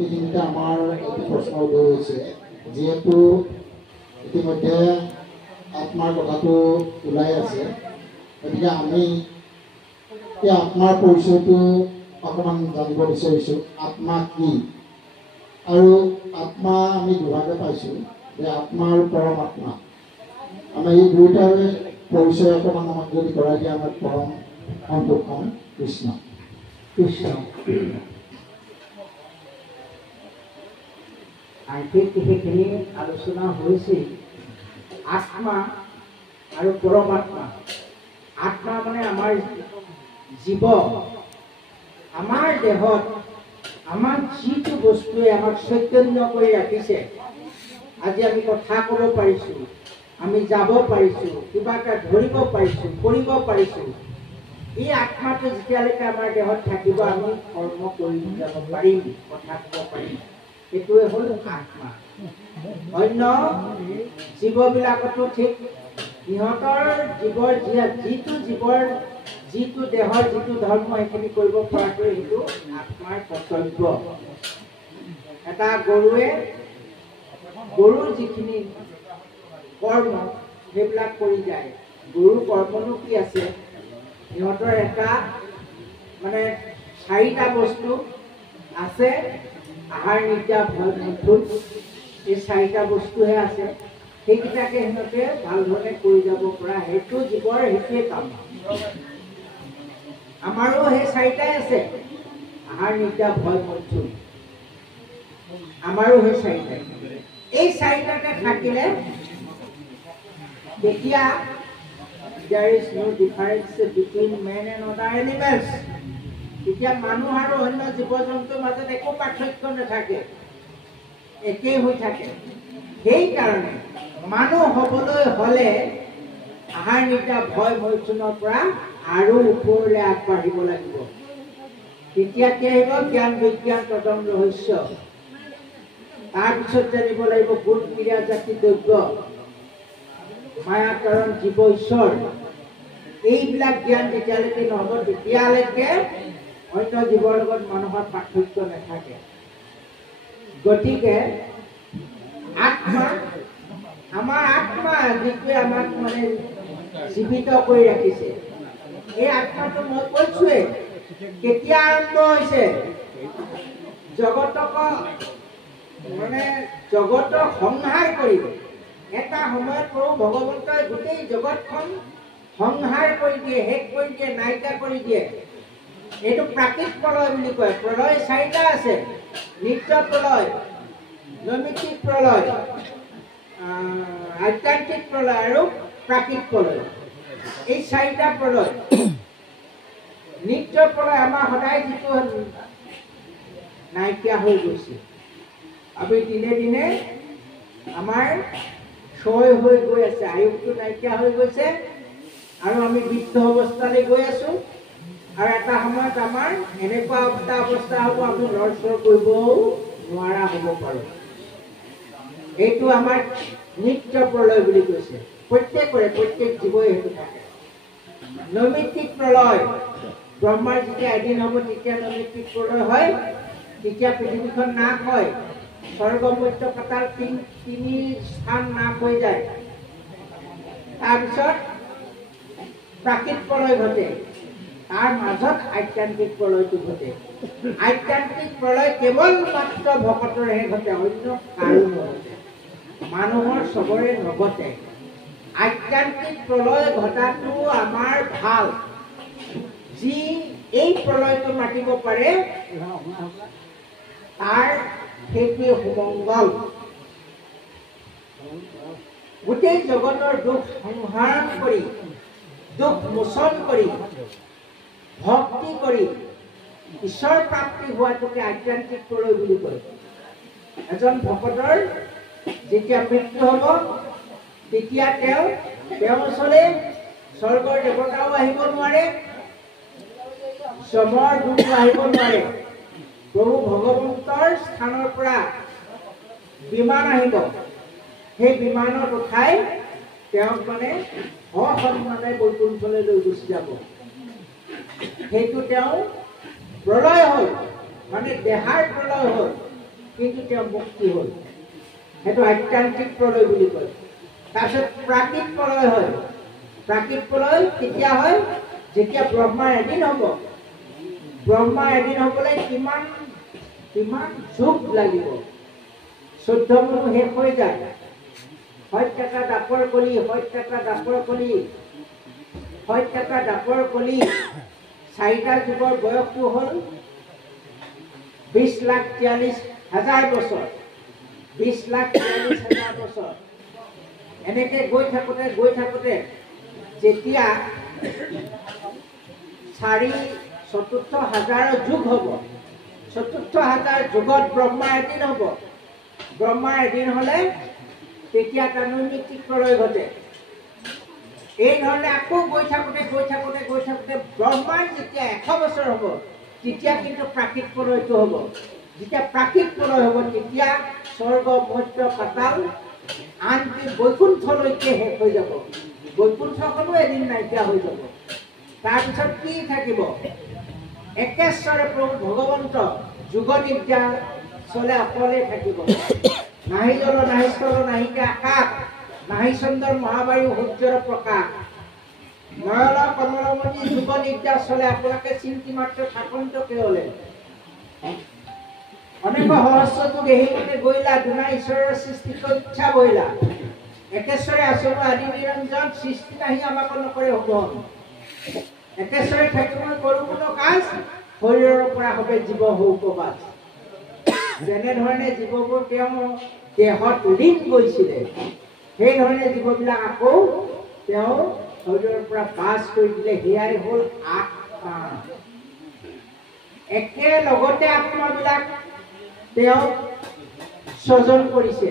এইখিনিতে আমাৰ এটি প্ৰশ্ন উদয় হৈছে, যিহেতু ইতিমধ্যে আত্মাৰ কথাটো ওলাই আছে, গতিকে আমি এই আত্মাৰ পৰিচয়টো অকণমান জানিব বিচাৰিছোঁ। আত্মা কি? আৰু আত্মা আমি দুভাগে পাইছোঁ, যে আত্মা আৰু পৰমাত্মা। আমি এই দুয়োটাৰে পৰিচয় অকণমান আমাক যদি কৰাই দিয়ে আমাৰ পৰম সন্তোষ পাম। কৃষ্ণ কৃষ্ণ। আৰ্থিক সেইখিনি আলোচনা হৈছিল আত্মা আৰু পৰমাত্মা। আত্মা মানে আমাৰ জীৱ, আমাৰ দেহত আমাক যিটো বস্তুৱে আমাক চৈতন্য কৰি ৰাখিছে, আজি আমি কথা ক'ব পাৰিছোঁ, আমি যাব পাৰিছোঁ, কিবা এটা ধৰিব পাৰিছোঁ, কৰিব পাৰিছোঁ, এই আত্মাটো যেতিয়ালৈকে আমাৰ দেহত থাকিব আমি কৰ্ম কৰি যাব পাৰিম, কথা ক'ব পাৰিম। এইটোৱে হ'ল আত্মা। অন্য জীৱবিলাকতো ঠিক সিহঁতৰ জীৱৰ যিটো দেহৰ যিটো ধৰ্ম সেইখিনি কৰিব পৰাটোৱে সেইটো আত্মাৰ কৰ্তব্য। এটা গৰুৰ যিখিনি কৰ্ম সেইবিলাক কৰি যায়। গৰুৰ কৰ্মনো কি আছে? সিহঁতৰ এটা মানে 4টা বস্তু আছে, আহাৰ নিদ্ৰা ভয় মৈথুন, এই 4টা বস্তুহে আছে। সেইকেইটাকে সিহঁতে ভাল ধৰণে কৰি যাব পৰা, সেইটো জীৱৰ সেইটোৱে কাম। আমাৰো সেই 4টাই আছে, আহাৰ নিদ্ৰা ভয় মৈথুন, আমাৰো সেই 4টাই। এই 4টাতে থাকিলে তেতিয়া there is no difference between men and other animals. তেতিয়া মানুহ আৰু অন্য জীৱ জন্তুৰ মাজত একো পাৰ্থক্য নাথাকে, একেই হৈ থাকে। সেইকাৰণে মানুহ হ'বলৈ হ'লে আহাৰ নিদ্ৰা ভয় মৈথুনৰ পৰা আৰু ওপৰলৈ আগবাঢ়িব লাগিব। তেতিয়া কি আহিব? জ্ঞান বিজ্ঞান পদম ৰহস্য। তাৰপিছত জানিব লাগিব গুণ ক্ৰিয়া জাতি দ্ৰব্য, মায়াকৰণ জীৱ ঈশ্বৰ। এইবিলাক জ্ঞান যেতিয়ালৈকে নহ'ব তেতিয়ালৈকে অন্য জীৱৰ লগত মানুহৰ পাৰ্থক্য নাথাকে। গতিকে আত্মা, আমাৰ আত্মা যিটোৱে আমাক মানে জীৱিত কৰি ৰাখিছে, এই আত্মাটো মই কৈছোৱেই কেতিয়া আৰম্ভ হৈছে? জগতক সংহাৰ কৰিব এটা সময়ত প্ৰভু ভগৱন্তই গোটেই জগতখন সংহাৰ কৰি দিয়ে, শেষ কৰি দিয়ে, নাইকিয়া কৰি দিয়ে। এইটো প্ৰাকৃত প্ৰলয় বুলি কয়। প্ৰলয় 4টা আছে, নিত্য প্ৰলয়, নৈমিত্তিক প্ৰলয়, আধ্যাত্মিক প্ৰলয় আৰু প্ৰাকৃত প্ৰলয়। এই 4টা প্ৰলয়। নিত্য প্ৰলয় আমাৰ সদায় যিটো নাইকিয়া হৈ গৈছে, আমি দিনে দিনে আমাৰ ক্ষয় হৈ গৈ আছে, আয়ুসটো নাইকিয়া হৈ গৈছে আৰু আমি বৃদ্ধ অৱস্থালৈ গৈ আছো। আৰু এটা সময়ত আমাৰ এনেকুৱা অৱস্থা হ'ব আমি লৰচৰ কৰিবও নোৱাৰা হ'ব পাৰোঁ। এইটো আমাৰ নিত্য প্ৰলয় বুলি কৈছে। প্ৰত্যেক জীৱই সেইটো থাকে। নৈমিত্তিক প্ৰলয়, ব্ৰহ্মাৰ যেতিয়া এদিন হ'ব তেতিয়া নৈমিত্তিক প্ৰলয় হয়, তেতিয়া পৃথিৱীখন নাশ হয়, স্বৰ্গ মৰ্ত্য পাতাল 3 স্থান নাশ হৈ যায়। তাৰপিছত প্ৰাকৃত প্ৰলয় ঘটে, তাৰ মাজত আধ্যাত্মিক প্ৰলয়টো ঘটে। আধ্যাত্মিক প্ৰলয় কেৱল মাত্ৰ ভকতৰহে ঘটে, অন্য কাৰো নঘটে, মানুহৰ চবৰে নঘটে। আধ্যাত্মিক প্ৰলয় ঘটাটো আমাৰ ভাল। যি এই প্ৰলয়টো মাতিব পাৰে তাৰ সেইটোৱে সুমংগল। গোটেই জগতৰ দুখ সংহাৰ কৰি, দুখ মোচন কৰি, ভক্তি কৰি ঈশ্বৰ প্ৰাপ্তি হোৱাটোকে আধ্যাত্মিক প্ৰলয় বুলি কয়। এজন ভকতৰ যেতিয়া মৃত্যু হ'ব তেতিয়া তেওঁ ওচৰলৈ স্বৰ্গৰ দেৱতাও আহিব নোৱাৰে, যমৰ দূতো আহিব নোৱাৰে। প্ৰভু ভগৱন্তৰ স্থানৰ পৰা বিমান আহিব, সেই বিমানত উঠাই তেওঁক মানে সসন্মানে বৈকুণ্ঠলৈ লৈ গুচি যাব। সেইটো তেওঁ প্ৰলয় হ'ল, মানে দেহাৰ প্ৰলয় হ'ল। কিন্তু তেওঁ মুক্তি হ'ল। সেইটো আত্যান্তিক প্ৰলয় বুলি কয়। তাৰপিছত প্ৰাকৃত প্ৰলয় হয়। প্ৰাকৃত প্ৰলয় কেতিয়া হয়? যেতিয়া ব্ৰহ্মাৰ এদিন হ'ব। ব্ৰহ্মাৰ এদিন হ'বলৈ কিমান যুগ লাগিব? 14 মুনু শেষ হৈ যায়। সত্যতা দাপৰ কলি, সত্যতা দাপৰ কলি, সত্যতা দাপৰ কলি। 4টা যুগৰ বয়সটো হ'ল 20,43,000 বছৰ। 20,43,000 বছৰ। এনেকে গৈ থাকোঁতে যেতিয়া 4,4,000 যুগ হ'ব, 4,000 যুগত ব্ৰহ্মা এদিন হ'ব। ব্ৰহ্মা এদিন হ'লে তেতিয়া এটা নৈমিত্তিক প্ৰলয় ঘটে। এই ধৰণে আকৌ গৈ থাকোঁতে ব্ৰহ্মাৰ যেতিয়া 100 বছৰ হ'ব, তেতিয়া কিন্তু প্ৰাকৃত প্ৰলয়টো হ'ব। যেতিয়া প্ৰাকৃত প্ৰলয় হ'ব, তেতিয়া স্বৰ্গ, মৰ্ত্য, পাতাল, আনকি বৈকুণ্ঠলৈকে শেষ হৈ যাব। বৈকুণ্ঠখনো এদিন নাইকিয়া হৈ যাব। তাৰপিছত কি থাকিব? একেশ্বৰে প্ৰভু ভগৱন্ত যুগ নিদ্ৰা চলে অকলে থাকিব। নাহি জল, নাহি স্থল, নাহিকে আকাশ, নাহি চন্দ্ৰ, মহাবায়ু, সূৰ্যৰ প্ৰকাশ। নয়ন কমলমণি যুগ নিদ্ৰা চলে, আপোনালোকে চিন্তি মাত্ৰ থাকন্ত কেৱলে। অনেক সহস্ৰ যুগ এহিমতে গৈলা, দুনা ঈশ্বৰৰ সৃষ্টি ইচ্ছা বহিলা। একেশ্বৰে আচৰণ আদি নিৰঞ্জন, সৃষ্টি নাহি আমাক নকৰে হবন। একেশ্বৰে থাকি মই কৰোঁ কোনো কাজ, শৰীৰৰ পৰা হবে জীৱ উপবাস। যেনেধৰণে জীৱবোৰ তেওঁ দেহত লীন গৈছিলে, সেইধৰণে জীৱবিলাক আকৌ তেওঁ শৰীৰৰ পৰা বাস কৰি দিলে। সেয়াই হ'ল আত্মা। একেলগতে আত্মাবিলাক তেওঁ স্বজন কৰিছে।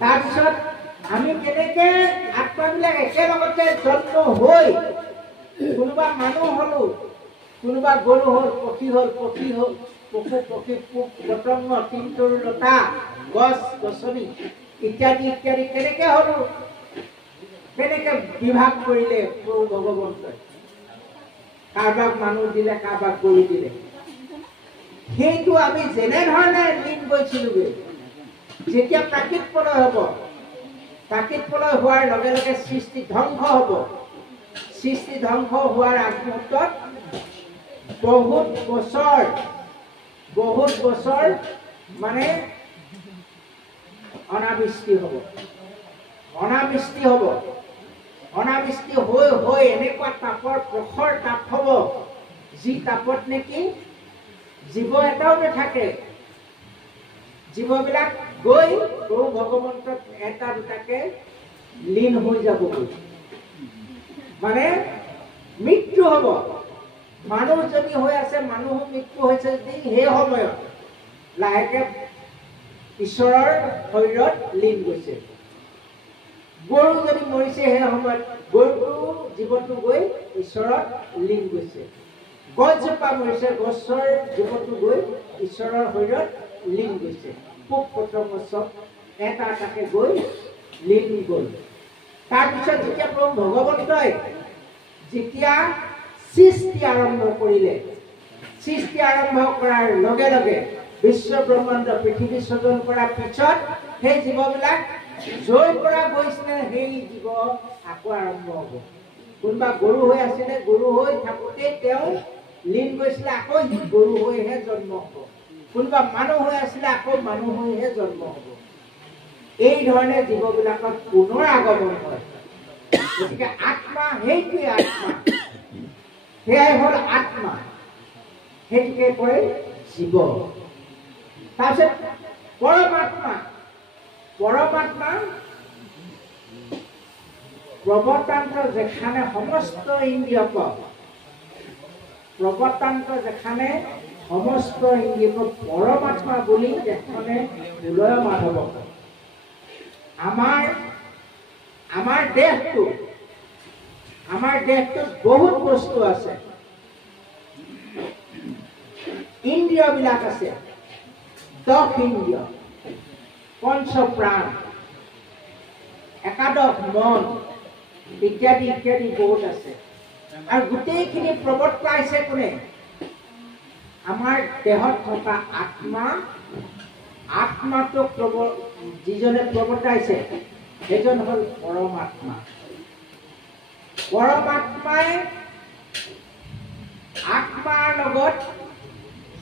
তাৰপিছত আমি কেনেকে আত্মাবিলাক একেলগতে জন্ম হৈ, কোনোবা মানুহ হলো, কোনোবা গৰু হ'ল, পক্ষী হ'ল, পশু পক্ষী, পোক পতংগ, তৃণতৰুলতা, গছ গছনি ইত্যাদি ইত্যাদি কেনেকে হলো, কেনেকে বিভাগ কৰিলে প্ৰভু ভগৱন্তই। কাৰোবাক মানুহ দিলে, কাৰোবাক গৰু দিলে। সেইটো আমি যেনেধৰণে লীন গৈছিলোগৈ, যেতিয়া প্ৰাকৃত প্ৰলয় হ'ব, প্ৰাকৃত প্ৰলয় হোৱাৰ লগে লগে সৃষ্টি ধ্বংস হ'ব। সৃষ্টি ধ্বংস হোৱাৰ আগমুহূৰ্তত বহুত বছৰ মানে অনাবৃষ্টি হ'ব। অনাবৃষ্টি হৈ এনেকুৱা তাপৰ প্ৰখৰ তাপ হ'ব, যি তাপত নেকি জীৱ এটাও নাথাকে। জীৱবিলাক গৈ প্ৰভু ভগৱন্তত এটা দুটাকে লীন হৈ যাবগৈ। মানে মৃত্যু হ'ব। মানুহ যদি হৈ আছে, মানুহো মৃত্যু হৈছে যদি সেই সময়ত লাহেকে ঈশ্বৰৰ শৰীৰত লীন গৈছে। গৰু যদি মৰিছে, সেই সময়ত গৰুটো জীৱটো গৈ ঈশ্বৰৰ লীন গৈছে। গছজোপা মৰিছে, গছৰ জীৱটো গৈ ঈশ্বৰৰ শৰীৰত লীন গৈছে। পোক পতংগ চব এটা এটাকে গৈ লীন গ'ল। তাৰপিছত যেতিয়া প্ৰভু ভগৱন্তই যেতিয়া সৃষ্টি আৰম্ভ কৰিলে, সৃষ্টি আৰম্ভ কৰাৰ লগে লগে বিশ্ব ব্ৰহ্মাণ্ড পৃথিৱী সৃজন কৰাৰ পিছত সেই জীৱবিলাক য'ৰ পৰা গৈছিলে, সেই জীৱ আকৌ আৰম্ভ হ'ব। কোনোবা গৰু হৈ আছিলে, গৰু হৈ থাকোঁতে তেওঁ লীন গৈছিলে, আকৌ সি গৰু হৈহে জন্ম হ'ব। কোনোবা মানুহ হৈ আছিলে, আকৌ মানুহ হৈহে জন্ম হ'ব। এই ধৰণে জীৱবিলাকত পুনৰ আগমন হয়। গতিকে আত্মা, সেইটোৱে আত্মা, সেয়াই হ'ল আত্মা। সেইটোকে কয় জীৱ। তাৰপিছত পৰমাত্মা। পৰমাত্মা প্ৰৱতান্ত যেখানে সমস্ত ইন্দ্ৰিয়ক, প্ৰৱতান্ত যেখানে সমস্ত ইন্দ্ৰিয়ক পৰমাত্মা বুলি যেখনে উলয় মাধৱ। আমাৰ দেহটোত বহুত বস্তু আছে, ইন্দ্ৰিয়বিলাক আছে। 10 ইন্দ্ৰিয়, পঞ্চ প্ৰাণ, একাদশ মন ইত্যাদি ইত্যাদি বহুত আছে। আৰু গোটেইখিনি প্ৰৱৰ্তাইছে কোনে? আমাৰ দেহত থকা আত্মাটোক যিজনে প্ৰৱৰ্তাইছে সেইজন হ'ল পৰমাত্মা। পৰমাত্মাই আত্মাৰ লগত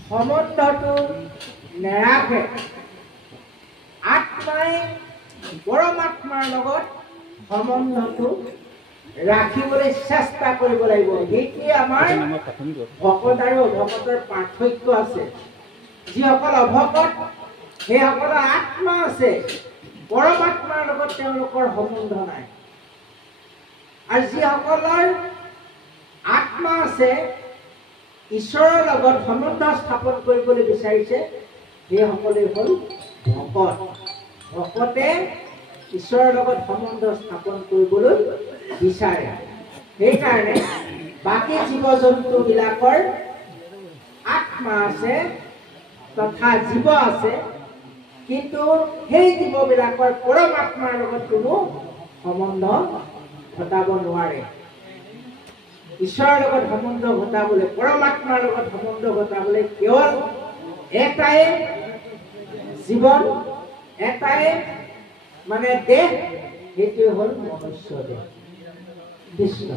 সম্বন্ধটো নেৰাখে। আত্মাই পৰমাত্মাৰ লগত সম্বন্ধটো ৰাখিবলৈ চেষ্টা কৰিব লাগিব। সেইটোৱে আমাৰ ভকত আৰু অভকতৰ পাৰ্থক্য আছে। যিসকল অভকত সেইসকলৰ আত্মা আছে, পৰমাত্মাৰ লগত তেওঁলোকৰ সম্বন্ধ নাই। আৰু যিসকলৰ আত্মা আছে, ঈশ্বৰৰ লগত সম্বন্ধ স্থাপন কৰিবলৈ বিচাৰিছে, সেইসকলে হ'ল ভকত। ভকতে ঈশ্বৰৰ লগত সম্বন্ধ স্থাপন কৰিবলৈ বিচাৰে। সেইকাৰণে বাকী জীৱ জন্তুবিলাকৰ আত্মা আছে তথা জীৱ আছে, কিন্তু সেই জীৱবিলাকৰ পৰমাত্মাৰ লগত কোনো সম্বন্ধ ঘটাব নোৱাৰে। ঈশ্বৰৰ লগত সম্বন্ধ ঘটাবলৈ, পৰমাত্মাৰ লগত সম্বন্ধ ঘটাবলৈ কেৱল এটাই জীৱন, এটাই মানে দেহ, সেইটোৱে হ'ল মনুষ্য দেহ। কৃষ্ণ।